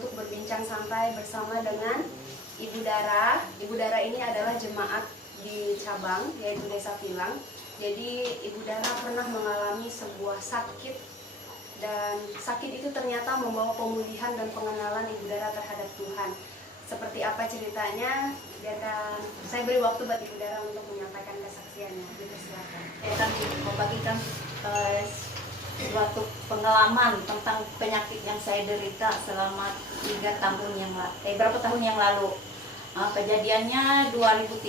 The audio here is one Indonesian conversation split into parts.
untuk berbincang santai bersama dengan Ibu Dara. Ibu Dara ini adalah jemaat di cabang, yaitu Desa Pilang. Jadi Ibu Dara pernah mengalami sebuah sakit, dan sakit itu ternyata membawa pemulihan dan pengenalan Ibu Dara terhadap Tuhan. Seperti apa ceritanya, dan saya beri waktu buat Ibu Dara untuk menyampaikan kesaksiannya. Silakan. Saya akan membagikan suatu pengalaman tentang penyakit yang saya derita selama 3 tahun yang berapa tahun yang lalu. Kejadiannya 2013,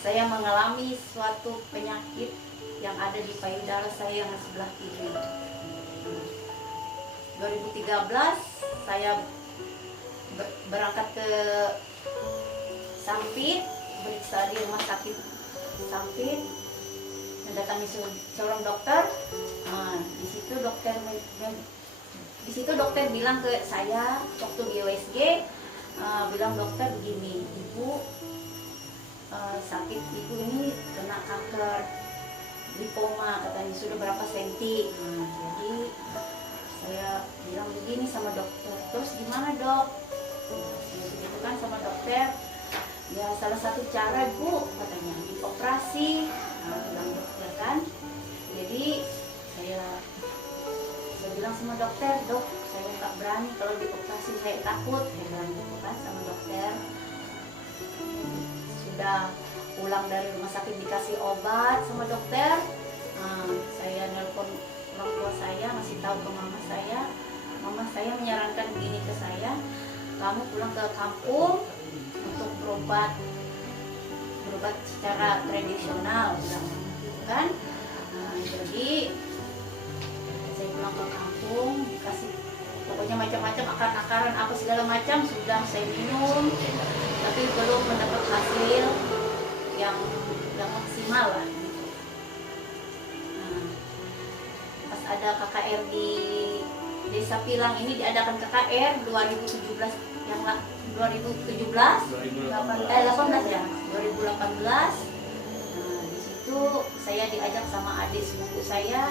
saya mengalami suatu penyakit yang ada di payudara saya yang sebelah kiri. 2013 saya berangkat ke Sampit, beriksa di rumah sakit Sampit, mendatangi seorang dokter. Di situ dokter bilang ke saya waktu di USG, bilang dokter begini, ibu sakit ibu ini kena kanker lipoma, katanya sudah berapa senti. Jadi saya bilang begini sama dokter, terus gimana dok? Gitu kan sama dokter, ya salah satu cara bu, katanya dioperasi. Bilang dokter kan. Jadi saya bilang sama dokter, dok saya nggak berani kalau dioperasi, saya takut. Saya bilang gitu kan sama dokter. Sudah pulang dari rumah sakit dikasih obat sama dokter. Saya nelpon orang tua saya, ngasih tahu ke mama saya menyarankan begini ke saya, kamu pulang ke kampung untuk berobat secara tradisional, bilang gitu kan. Jadi saya pulang ke kampung, dikasih pokoknya macam-macam akar-akaran apa segala macam sudah saya minum, tapi belum mendapat hasil yang maksimal lah gitu. Pas ada KKR di Desa Pilang ini, diadakan KKR 2017 yang 2018 ya 2018. Di situ saya diajak sama adik sepupu saya,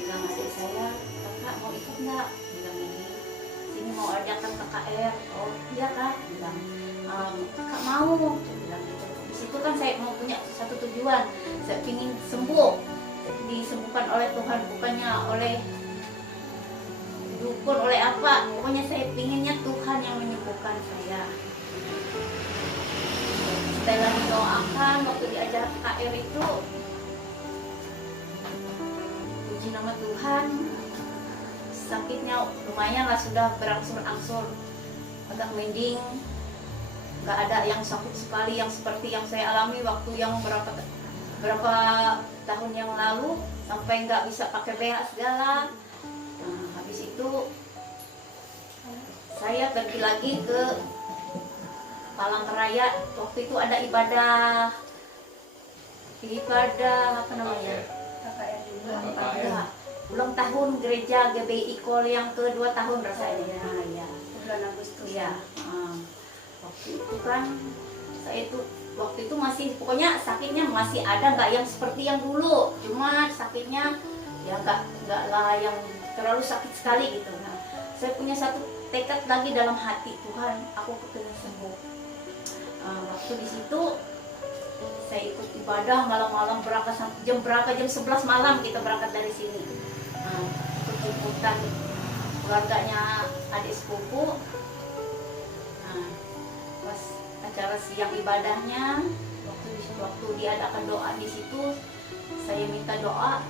bilang adik saya, kakak mau ikut nggak? Bilang ini, sini mau adakan KKR. Oh iya kak, bilang kakak mau, bilang gitu. Di situ kan saya mau punya satu tujuan, saya ingin sembuh, disembuhkan oleh Tuhan, bukannya oleh dukun, oleh apa, pokoknya saya pinginnya Tuhan yang menyembuhkan saya. Setelah didoakan waktu diajar KR itu, puji nama Tuhan, sakitnya lumayan lah, sudah berangsur-angsur agak mending, nggak ada yang sakit sekali yang seperti yang saya alami waktu yang berapa tahun yang lalu, sampai nggak bisa pakai BH segala. Habis itu saya pergi lagi ke Palangkaraya. Waktu itu ada ibadah apa namanya? KKR ulang tahun gereja GBI Kol yang ke-2 tahun rasanya. Ya. Bulan Agustus. Ya. Waktu itu kan saya itu waktu itu masih, pokoknya sakitnya masih ada, nggak yang seperti yang dulu, cuma sakitnya ya nggak lah yang terlalu sakit sekali gitu. Nah, saya punya satu tekad lagi dalam hati, Tuhan, aku pengen sembuh. Waktu di situ saya ikut ibadah malam-malam, jam 11 malam kita berangkat dari sini. Ikut jemputan keluarganya adik sepupu. Pas acara siang ibadahnya, waktu diadakan doa di situ, saya minta doa.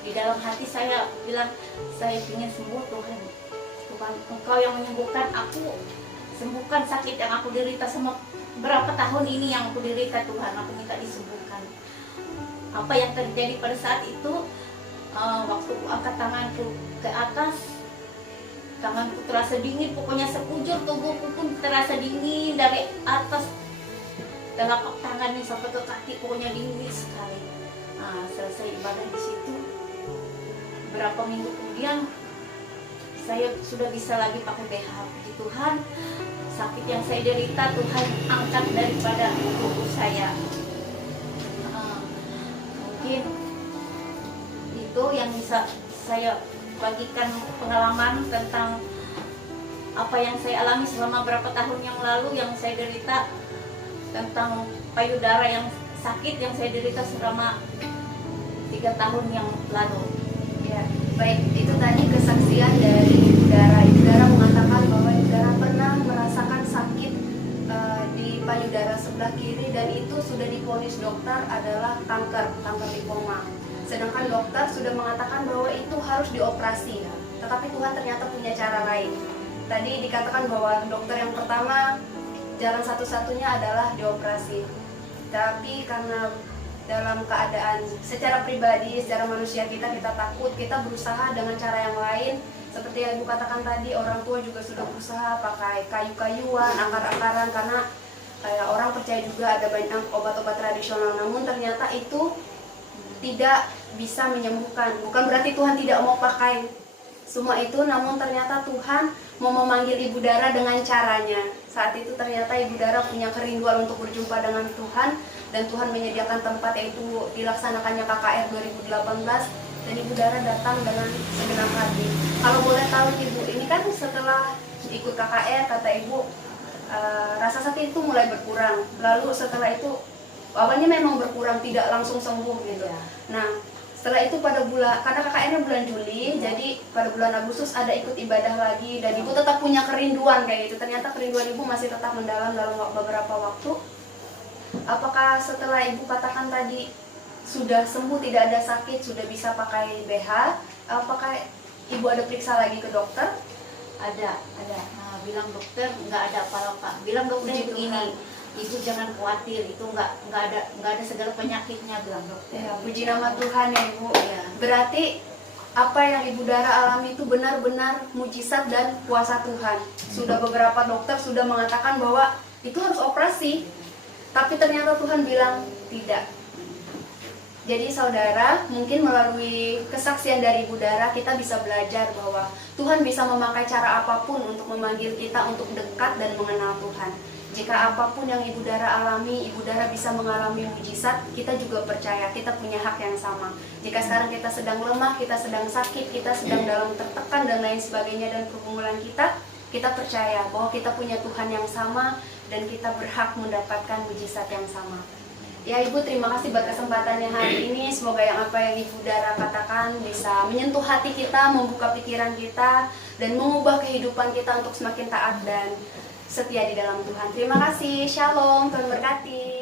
Di dalam hati saya bilang, saya ingin sembuh Tuhan. Tuhan, Engkau yang menyembuhkan aku, sembuhkan sakit yang aku derita sama berapa tahun ini yang aku derita Tuhan, aku minta disembuhkan. Apa yang terjadi pada saat itu, waktu aku angkat tanganku ke atas, tanganku terasa dingin, pokoknya sekujur tubuhku pun terasa dingin dari atas telapak tangannya sampai ke kaki, pokoknya dingin sekali. Selesai ibadah di situ, berapa minggu kemudian saya sudah bisa lagi pakai BH. Puji Tuhan, sakit yang saya derita Tuhan angkat daripada tubuh saya. Mungkin itu yang bisa saya bagikan pengalaman tentang apa yang saya alami selama berapa tahun yang lalu yang saya derita tentang payudara yang sakit yang saya derita selama 3 tahun yang lalu. Ya, baik, itu tadi kesaksian dari Ibu Dara. Ibu Dara mengatakan bahwa Ibu Dara pernah merasakan sakit di payudara sebelah kiri dan itu sudah divonis dokter adalah kanker lipoma. Sedangkan dokter sudah mengatakan bahwa itu harus dioperasi, tetapi Tuhan ternyata punya cara lain. Tadi dikatakan bahwa dokter yang pertama jalan satu-satunya adalah dioperasi. Tapi karena dalam keadaan secara pribadi, secara manusia kita takut, kita berusaha dengan cara yang lain. Seperti yang Ibu katakan tadi, orang tua juga sudah berusaha pakai kayu-kayuan, akar-akaran, karena orang percaya juga ada banyak obat-obat tradisional. Namun ternyata itu tidak bisa menyembuhkan. Bukan berarti Tuhan tidak mau pakai semua itu, namun ternyata Tuhan mau memanggil Ibu Dara dengan caranya. Saat itu ternyata Ibu Dara punya kerinduan untuk berjumpa dengan Tuhan, dan Tuhan menyediakan tempat, yaitu dilaksanakannya KKR 2018, dan Ibu Dara datang dengan segenap hati. Kalau boleh tahu Ibu, ini kan setelah ikut KKR, kata Ibu, rasa sakit itu mulai berkurang. Lalu setelah itu awalnya memang berkurang, tidak langsung sembuh gitu. Nah, setelah itu pada bulan, karena KKR-nya bulan Juli, jadi pada bulan Agustus ada ikut ibadah lagi, dan Ibu tetap punya kerinduan kayak gitu. Ternyata kerinduan Ibu masih tetap mendalam dalam beberapa waktu. Apakah setelah Ibu katakan tadi sudah sembuh, tidak ada sakit, sudah bisa pakai BH, apakah Ibu ada periksa lagi ke dokter? Ada. Nah, bilang dokter nggak ada apa-apa. Bilang dokter Puji begini, Ibu jangan khawatir, itu nggak ada segala penyakitnya, bilang dokter. Ya, puji nama Tuhan ya Ibu. Ya. Berarti apa yang Ibu Dara alami itu benar-benar mujizat dan kuasa Tuhan. Sudah beberapa dokter sudah mengatakan bahwa itu harus operasi, tapi ternyata Tuhan bilang tidak. Jadi saudara, mungkin melalui kesaksian dari Ibu Dara kita bisa belajar bahwa Tuhan bisa memakai cara apapun untuk memanggil kita untuk dekat dan mengenal Tuhan. Jika apapun yang Ibu Dara alami, Ibu Dara bisa mengalami mujizat, kita juga percaya kita punya hak yang sama. Jika sekarang kita sedang lemah, kita sedang sakit, kita sedang dalam tertekan dan lain sebagainya, dan pergumulan kita percaya bahwa kita punya Tuhan yang sama dan kita berhak mendapatkan mujizat yang sama. Ya Ibu, terima kasih buat kesempatannya hari ini. Semoga yang apa yang Ibu Dara katakan bisa menyentuh hati kita, membuka pikiran kita, dan mengubah kehidupan kita untuk semakin taat dan setia di dalam Tuhan. Terima kasih, Shalom, Tuhan berkati.